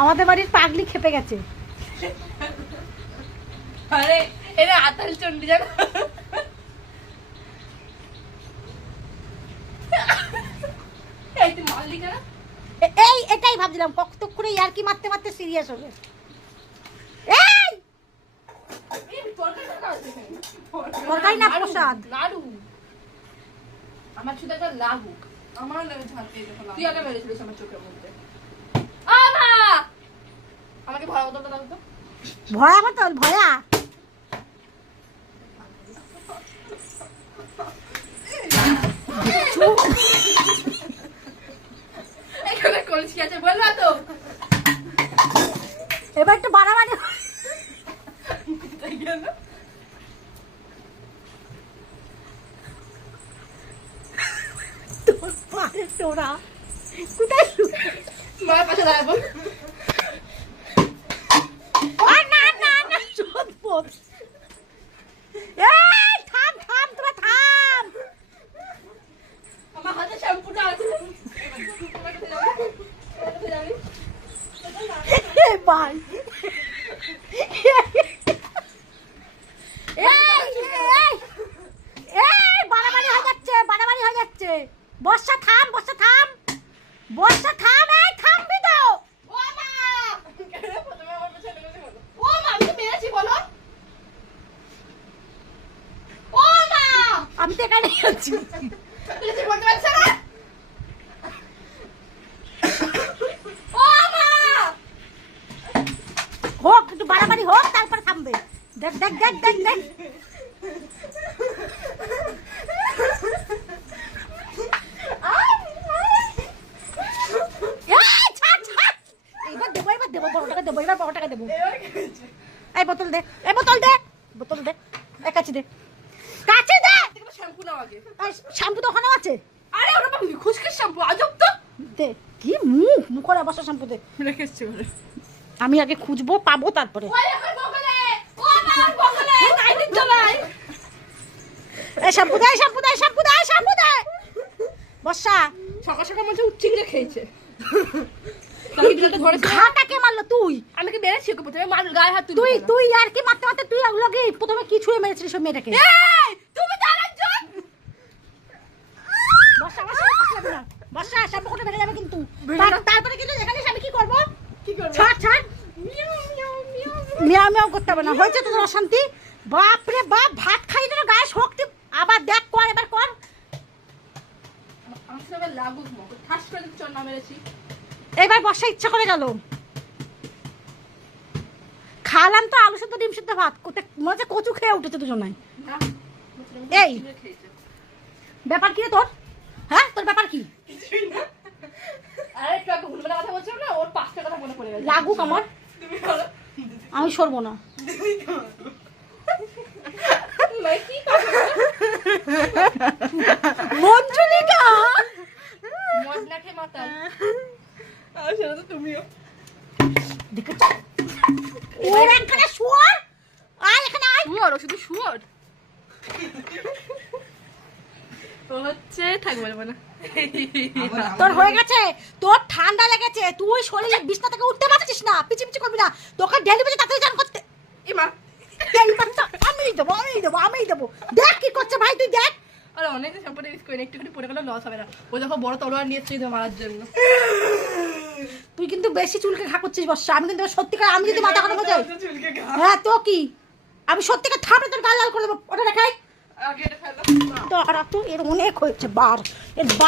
আমাদের বাড়ির পাগলি খেপে গেছে। আরে এরা আতাল চন্ডি জানো। এই তুই মারলি কেন? এই এটাই ভাবছিলাম কত করে ইয়ার কি মারতে মারতে সিরিয়াস হবে। এই তরকারি না প্রসাদ লাডু। আমার শুধু একটা লাগুক। আমার লাগে ঝালতে দেখো। তুই আগে মেরেছিলিস আমার চোখের মধ্যে। আমা আমাকে ভরা বোতলটা দাও তো। ভয়া বোতল ভয়া। এখানে কলসি আছে বলবা তো। এবার একটু বাড়াবাড়ি। তাই কেন? তোর পায়ের টোরা কোথায়? মার পাশে দাঁড়াবো। না না না সত্যি। এই থাম থাম তোরা থাম। আমার হাতে শ্যাম্পুটা আছে। তোমার কাছে যাবে? তোমার কাছে যাবে? এই ভাই এই বাড়াবাড়ি হয়ে যাচ্ছে, বাড়াবাড়ি হয়ে যাচ্ছে। বর্ষা থাম, বর্ষা থাম, বর্ষা থাম। এই থামবি তো। ও মা! কেন প্রথমে আমার পেছনে লেগেছে বলো? ও মা, আমি তো মেরেছি বলো? ও মা! আমি তো এখানে আছি। তুই কিছু বলতে পারছিস না? ও মা! হোক একটু বাড়াবাড়ি হোক তারপর থামবে। দেখ দেখ দেখ দেখ দেখ। এই ছাড় ছাড়। এবার দেবো, এবার দেবো, বড় টাকা দেবো, এবার বড় টাকা দেবো। এই বোতল দে, এই বোতল দে, বোতল দে, এই কাছে দে, কাছে দে। দেখো শ্যাম্পু নাও আগে। শ্যাম্পু তো ওখানেও আছে। আরে ওটা তো খুশকির শ্যাম্পু, আজব তো। দে কি মুখ মুখরে বসা শ্যাম্পু দে। রেখেছি বলে। আমি আগে খুঁজবো পাবো তারপরে। ওই এখন বকলে। ও মা বকলে। নাইটিন চলাই। এই শ্যাম্পু দে, শ্যাম্পু দে, শ্যাম্পু দে, শ্যাম্পু দে। বর্ষা সকাল সকাল মধ্যে উচ্চিংড়ে খেয়েছে। তাকে দিলটা ধরে ঘাটা কে মারলো তুই? আমি কি মেরেছি ওকে প্রথমে মার গায়ে হাত তুলে। তুই তুই আর কি মারতে মারতে তুই ওগুলোকে প্রথমে কি ছুঁয়ে মেরেছিলিস ওই মেয়েটাকে? এই তুমি তো আরেকজন। বর্ষা বর্ষা বর্ষা না বর্ষা শ্যাম্পু করে ভেঙে যাবে কিন্তু। তারপরে কিন্তু এখানে আমি কি করব? কি করব? ছাড় ছাড়। মিয়াও মিয়াও মিয়াও। মিয়াও মিয়াও করতে হবে না। হয়েছে তোর অশান্তি। বাপ রে বাপ, ভাত খাই তোর গায়ে শক্তি। আবার দেখ কর, এবার কর। আমার সাথে লাগুক মক ঠাস করে চল না মেরেছি। এবার বর্ষা ইচ্ছা করে গেল। খালাম তো আলু সেদ্ধ ডিম সেদ্ধ ভাত, কোথায় মনে হচ্ছে কচু খেয়ে উঠেছে দুজনাই। না এই ব্যাপার কি রে তোর? হ্যাঁ তোর ব্যাপার কি? কিছুই না। আরে একটু আগে ভুলভাল কথা বলছিলাম না, ওর পাঁচটা কথা মনে পড়ে গেল। লাগুক আমার, তুমি বলো। আমি সরবো না। নাই কি কথা? মঞ্জুলিকা মদ না খেয়ে মাতাল। আর সেটা তো তুমিও। দেখেছ ওর একখানে শুয়ার। আয় এখানে আয়। শুয়োর, ও শুধু শুয়োর। ও হচ্ছে থাক বলবো না। তোর হয়ে গেছে, তোর ঠান্ডা লেগেছে, তুই শরীরে বিছনা থেকে উঠতে পারছিস না, পিচি পিচি করবি না। তোকে ডেলিভারি তাড়াতাড়ি জান করতে। ইমা এই বাচ্চা আমিই দেবো, আমিই দেবো, আমিই দেবো। দেখ কি করছে ভাই, তুই দেখ। আরে অনেক সম্পর্কে রিস্ক করি না, একটুখানি পড়ে গেলে লস হবে না। ও দেখো বড় তলোয়ার নিয়ে এসেছে মারার জন্য। তুই কিন্তু বেশি চুলকে খা করছিস বর্ষা। আমি কিন্তু সত্যিকার, আমি যদি মাথা খারাপ হয়ে যাই, হ্যাঁ তো কি, আমি সত্যিকার থাপড়ে তোর গাল লাল করে দেবো। ওটা দেখাই আগে এটা ফেলো। তো আর তো এর অনেক হয়েছে বার, এর বার।